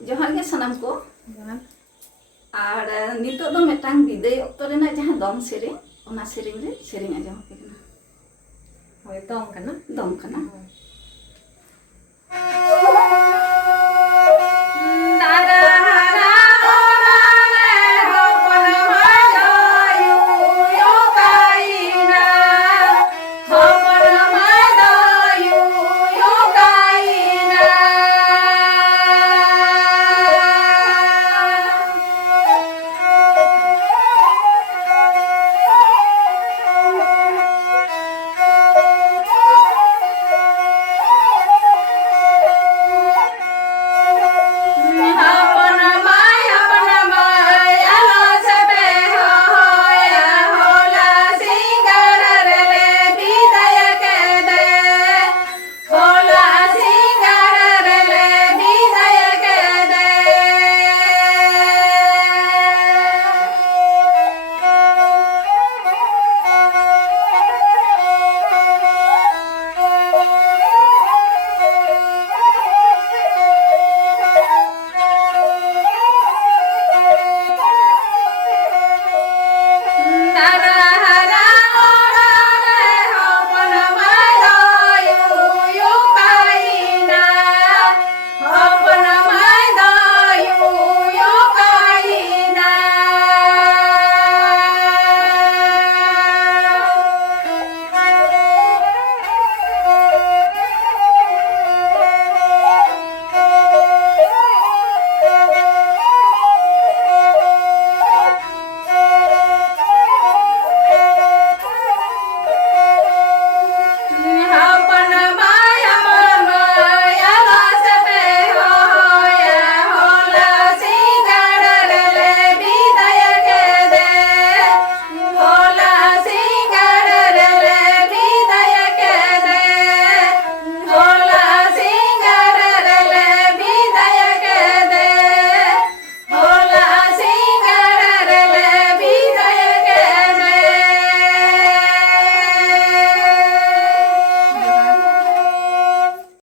जोहार के सनम को ᱡᱚᱦᱟᱨ और नितो दो मेटांग विदाय ऑक्टो रेना जहां दम सेरें ओना सेरें रे सेरें आजम के ᱦᱳᱭ ᱫᱚᱝ ᱠᱟᱱᱟ दम कना